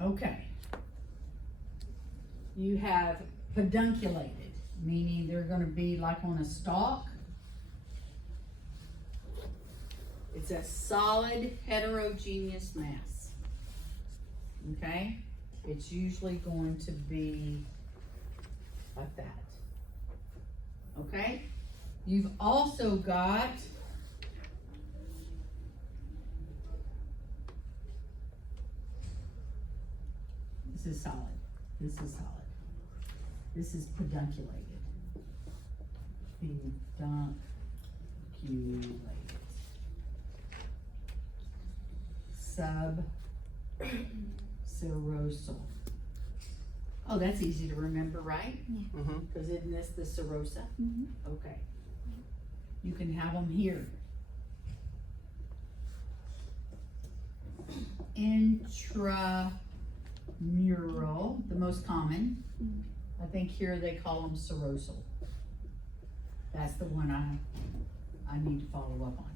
Okay. You have pedunculated, meaning they're going to be like on a stalk. It's a solid heterogeneous mass. Okay? It's usually going to be like that. Okay? You've also got this is solid. This is solid. This is pedunculated. Pedunculated. Subserosal. Oh, that's easy to remember, right? Yeah. Because isn't this the serosa? Mm-hmm. Okay. You can have them here. Intramural, the most common. I think here they call them serosal. That's the one I need to follow up on.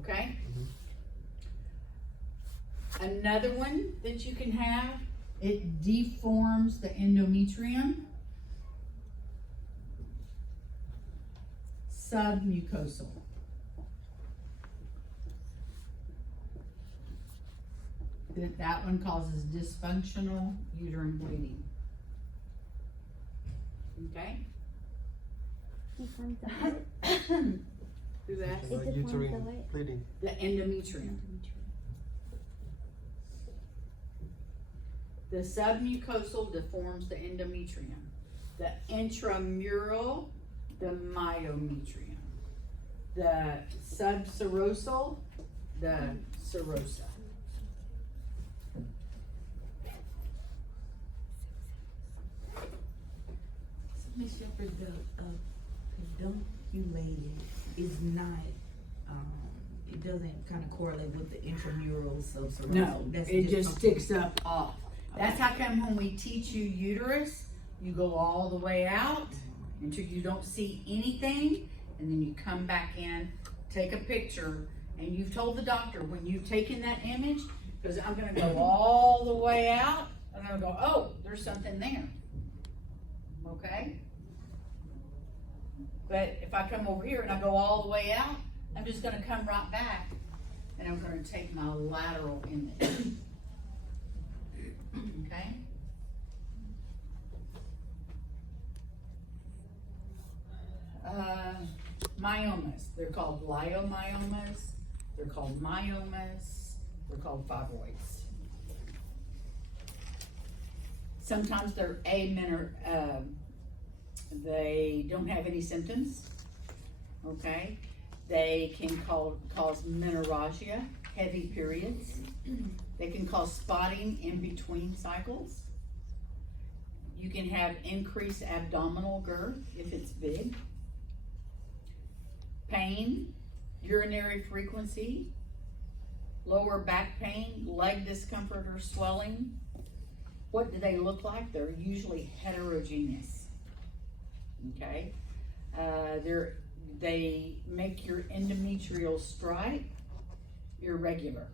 Okay? Another one that you can have, it deforms the endometrium. Submucosal. That one causes dysfunctional uterine bleeding. Okay? Deforms the heart. Do that? It deforms the Uterine what? bleeding. The endometrium. The submucosal deforms the endometrium. The intramural, the myometrium. The subserosal, the serosa. Ms. Shepherd, the pedunculated is not, it doesn't kind of correlate with the intramural subserosal. No, That's it just something- sticks up off. That's how come when we teach you uterus, you go all the way out until you don't see anything, and then you come back in, take a picture, and you've told the doctor when you've taken that image, because I'm gonna go all the way out, I'm gonna go, oh, there's something there. Okay? But if I come over here and I go all the way out, I'm just gonna come right back, and I'm gonna take my lateral image. Okay? Myomas. They're called leiomyomas. They're called myomas. They're called fibroids. Sometimes they're they don't have any symptoms. Okay? They can cause menorrhagia, heavy periods. They can cause spotting in between cycles. You can have increased abdominal girth if it's big. Pain, urinary frequency, lower back pain, leg discomfort or swelling. What do they look like? They're usually heterogeneous. Okay? They make your endometrial stripe irregular.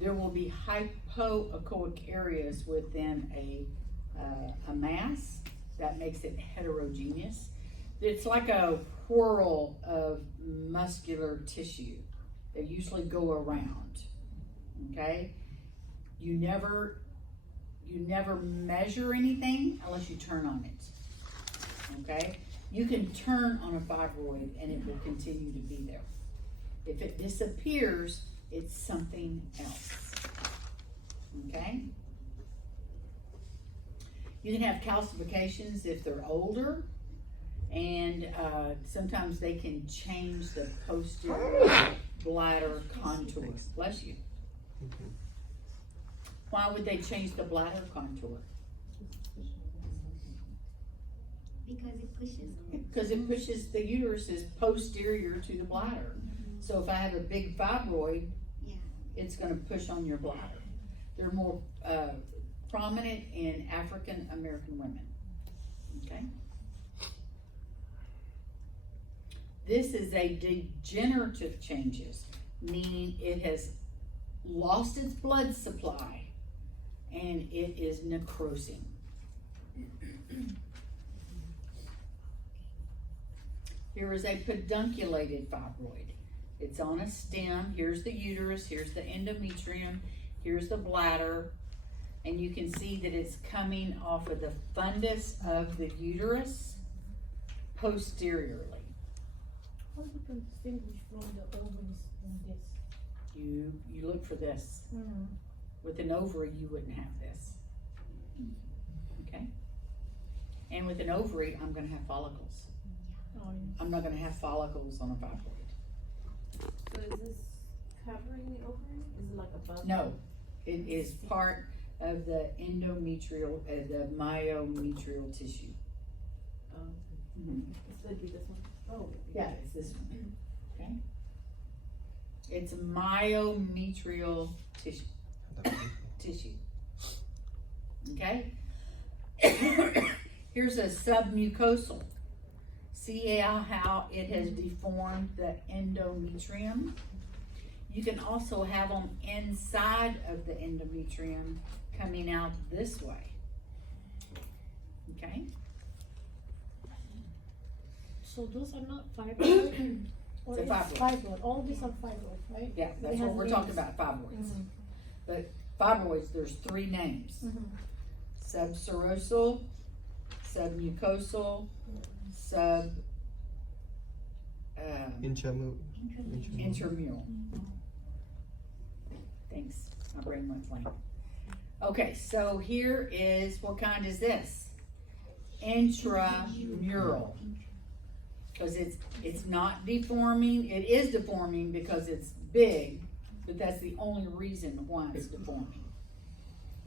There will be hypoechoic areas within a mass that makes it heterogeneous. It's like a whirl of muscular tissue. They usually go around. Okay? You never measure anything unless you turn on it. Okay? You can turn on a fibroid and it will continue to be there. If it disappears, it's something else. Okay? You can have calcifications if they're older, and sometimes they can change the posterior bladder contour. Bless you. Why would they change the bladder contour? Because it pushes. Because it pushes, the uterus is posterior to the bladder. So if I have a big fibroid, Yeah. it's going to push on your bladder. They're more prominent in African American women. Okay? This is a degenerative changes, meaning it has lost its blood supply and it is necrosing. Here is a pedunculated fibroid. It's on a stem. Here's the uterus, here's the endometrium, here's the bladder, and you can see that it's coming off of the fundus of the uterus posteriorly. How do you distinguish from the ovaries in this? You look for this. With an ovary, you wouldn't have this. Okay? And with an ovary, I'm gonna have follicles. Oh, I'm not gonna have follicles on a fibroid. So is this covering the ovary? Is it like above? No, it is part of the endometrial, the myometrial tissue. Oh, Mhm. so it'd be this one? Oh. Yeah, it's this one, okay? It's myometrial tissue, okay? Here's a submucosal. See how it has deformed the endometrium? You can also have them inside of the endometrium coming out this way, okay? So those are not fibroid? Or It's a it's fibroid. fibroid. All these are fibroid, right? Yeah, They that's have what we're names. talking about, fibroids. Mhm. But fibroids, there's three names. Mhm. Subserosal, submucosal, intramural. Thanks, my brain went blank. Okay, so here is, what kind is this? Intramural. Because it's not deforming, it is deforming because it's big, but that's the only reason why it's deforming.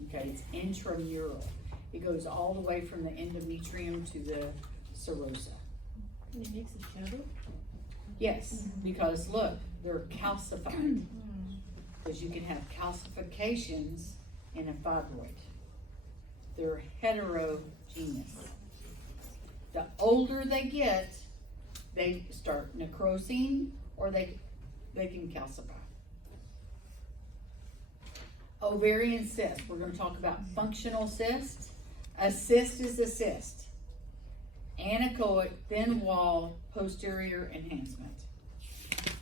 Okay, it's intramural. It goes all the way from the endometrium to the serosa. And it makes a shadow? Yes, because look, they're calcified. Because you can have calcifications in a fibroid. They're heterogeneous. The older they get, they start necrosing or they can calcify. Ovarian cyst, we're gonna talk about functional cyst. A cyst is a cyst. Anechoic, thin wall, posterior enhancement.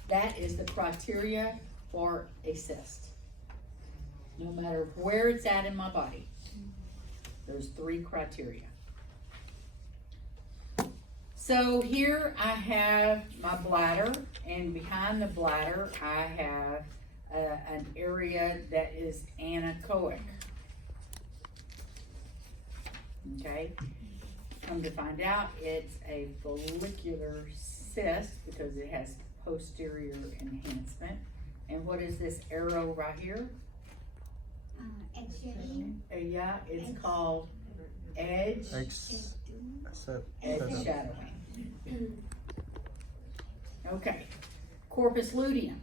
That is the criteria for a cyst. No matter where it's at in my body, there's three criteria. So here I have my bladder, and behind the bladder I have an area that is anechoic. Okay, come to find out it's a follicular cyst because it has posterior enhancement. And what is this arrow right here? Egg shading. Yeah, it's called edge shadowing. Okay, corpus luteum.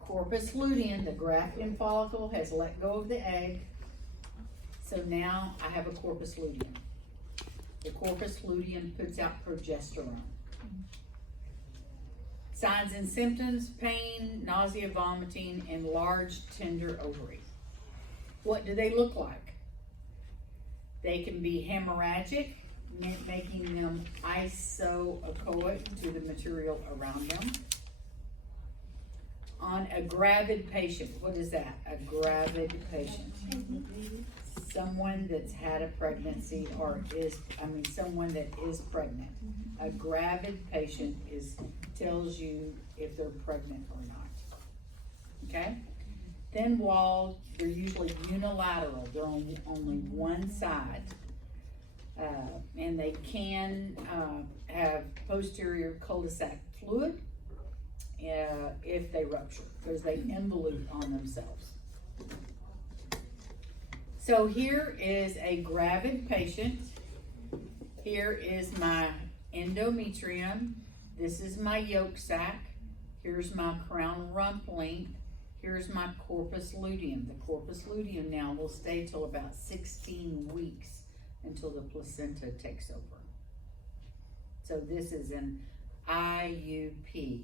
Corpus luteum, the grafting follicle has let go of the egg. So now I have a corpus luteum. The corpus luteum puts out progesterone. Signs and symptoms: pain, nausea, vomiting, and large tender ovaries. What do they look like? They can be hemorrhagic, making them isoechoic to the material around them. On a gravid patient, what is that? A gravid patient. Someone that's had a pregnancy or someone that is pregnant. A gravid patient tells you if they're pregnant or not. Okay? Thin wall, they're usually unilateral. They're on only one side. And they can have posterior cul-de-sac fluid if they rupture, because they involute on themselves. So here is a gravid patient. Here is my endometrium. This is my yolk sac. Here's my crown rump length. Here's my corpus luteum. The corpus luteum now will stay till about 16 weeks until the placenta takes over. So this is an IUP,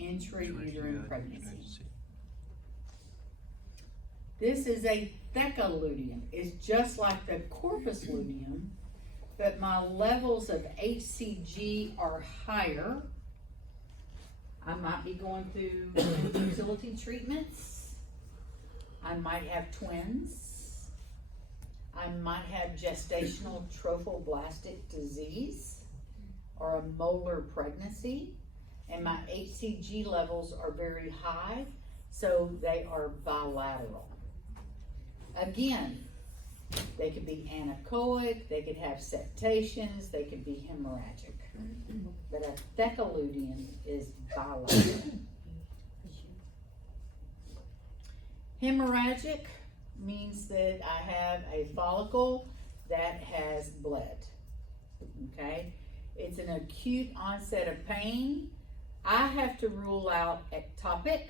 intrauterine pregnancy. This is a theca luteum. It's just like the corpus luteum, but my levels of HCG are higher. I might be going through fertility treatments. I might have twins. I might have gestational trophoblastic disease or a molar pregnancy. And my HCG levels are very high, so they are bilateral. Again, they could be anechoic, they could have septations, they could be hemorrhagic. But a theca luteum is bilateral. Hemorrhagic means that I have a follicle that has bled. Okay? It's an acute onset of pain. I have to rule out ectopic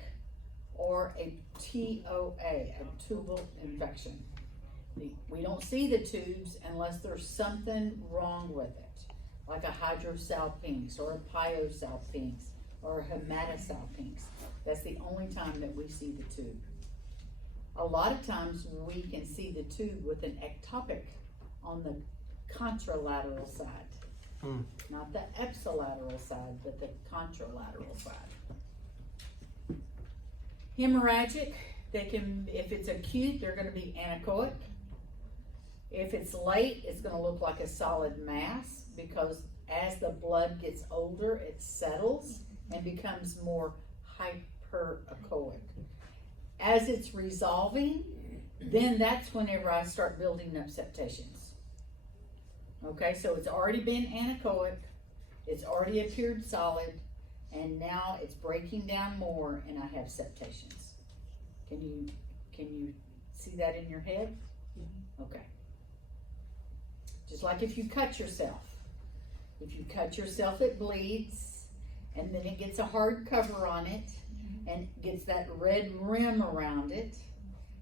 or a TOA, a tubal infection. We don't see the tubes unless there's something wrong with it, like a hydrosalpinx or a pyosalpinx or a hematosalpinx. That's the only time that we see the tube. A lot of times we can see the tube with an ectopic on the contralateral side. Not the ipsilateral side, but the contralateral side. Hemorrhagic, they can, if it's acute, they're gonna be anechoic. If it's late, it's gonna look like a solid mass because as the blood gets older, it settles and becomes more hyperechoic. As it's resolving, then that's whenever I start building up septations. Okay, so it's already been anechoic, it's already appeared solid, and now it's breaking down more and I have septations. Can you see that in your head? Okay. Just like if you cut yourself. If you cut yourself, it bleeds, and then it gets a hard cover on it, and gets that red rim around it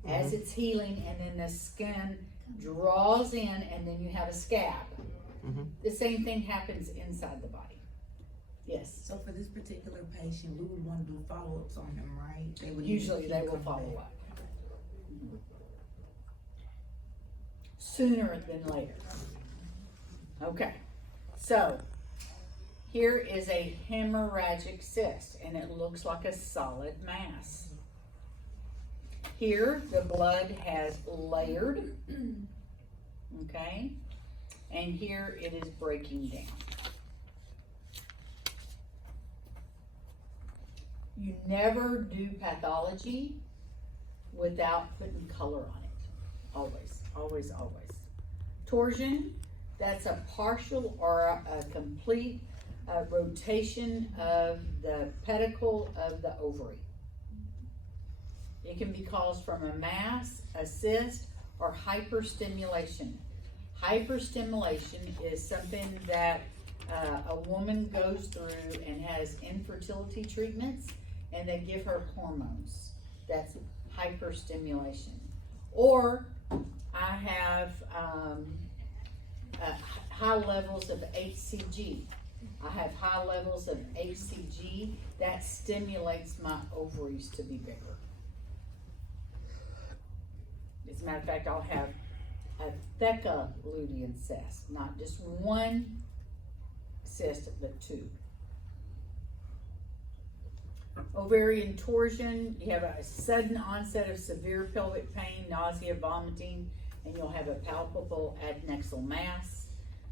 as it's healing, and then the skin draws in, and then you have a scab. The same thing happens inside the body. Yes. So for this particular patient, we would want to do follow-ups on them, right? Usually they will follow up. Sooner than later. Okay, so here is a hemorrhagic cyst, and it looks like a solid mass. Here, the blood has layered, okay, and here it is breaking down. You never do pathology without putting color on it. Always, always, always. Torsion, that's a partial or a complete rotation of the pedicle of the ovary. It can be caused from a mass, a cyst, or hyperstimulation. Hyperstimulation is something that a woman goes through and has infertility treatments, and they give her hormones. That's hyperstimulation. Or I have high levels of HCG. I have high levels of HCG that stimulates my ovaries to be bigger. As a matter of fact, I'll have a theca luteum cyst, not just one cyst, but two. Ovarian torsion, you have a sudden onset of severe pelvic pain, nausea, vomiting, and you'll have a palpable adnexal mass.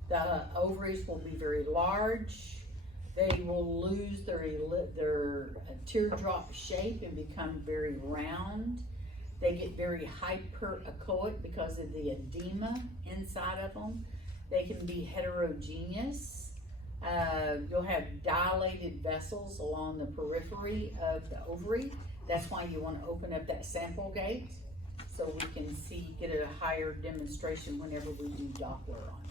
The ovaries will be very large. They will lose their teardrop shape and become very round. They get very hyperechoic because of the edema inside of them. They can be heterogeneous. You'll have dilated vessels along the periphery of the ovary. That's why you want to open up that sample gate so we can get a higher demonstration whenever we do Doppler on it.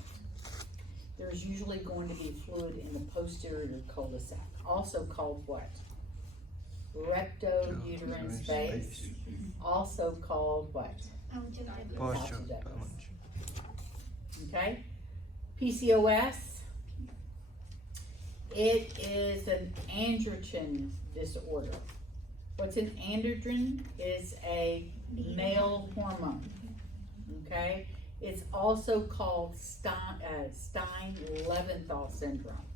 There's usually going to be fluid in the posterior cul-de-sac, also called what? Recto-uterine space, also called what? Okay? PCOS, it is an androgen disorder. What's an androgen is a male hormone, okay? It's also called Stein-Leventhal syndrome.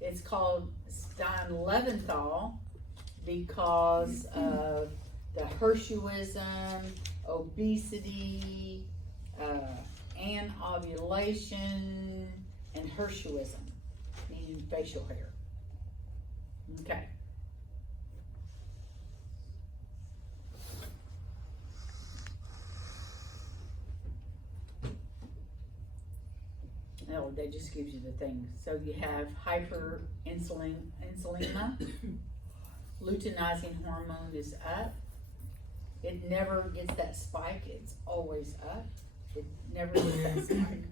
It's called Stein-Leventhal because of the hirsutism, obesity, anovulation, and hirsutism, meaning facial hair. Okay. No, that just gives you the thing. So you have hyperinsulinema. Luteinizing hormone is up. It never gets that spike. It's always up. It never gets that spike.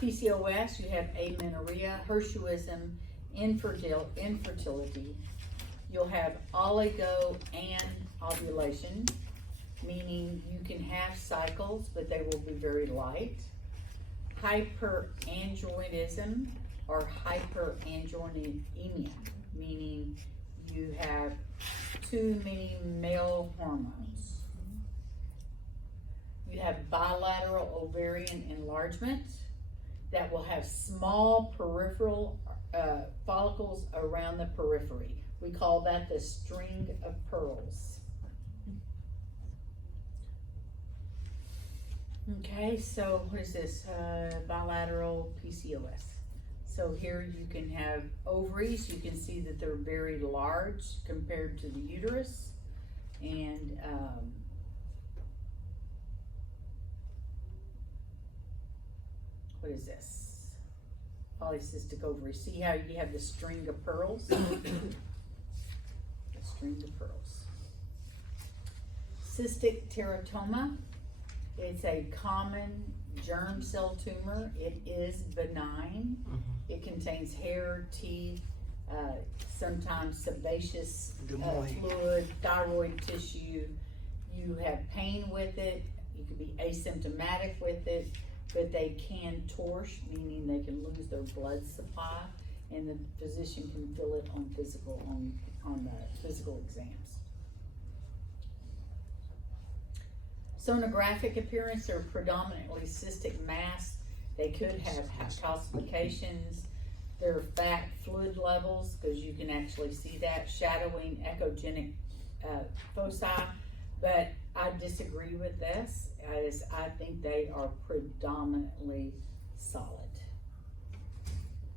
PCOS, you have amenorrhea, hirsutism, infertility. You'll have oligo and ovulation, meaning you can have cycles, but they will be very light. Hyperandrogenism or hyperandrogenemia, meaning you have too many male hormones. You have bilateral ovarian enlargement that will have small peripheral follicles around the periphery. We call that the string of pearls. Okay, so what is this? Bilateral PCOS. So here you can have ovaries. You can see that they're very large compared to the uterus. And what is this? Polycystic ovary. See how you have the string of pearls? The string of pearls. Cystic teratoma. It's a common germ cell tumor. It is benign. It contains hair, teeth, sometimes sebaceous fluid, thyroid tissue. You have pain with it. You can be asymptomatic with it, but they can torsion, meaning they can lose their blood supply, and the physician can feel it on the physical exams. Sonographic appearance are predominantly cystic mass. They could have calcifications. Their fat fluid levels, because you can actually see that, shadowing echogenic foci, but I disagree with this, as I think they are predominantly solid.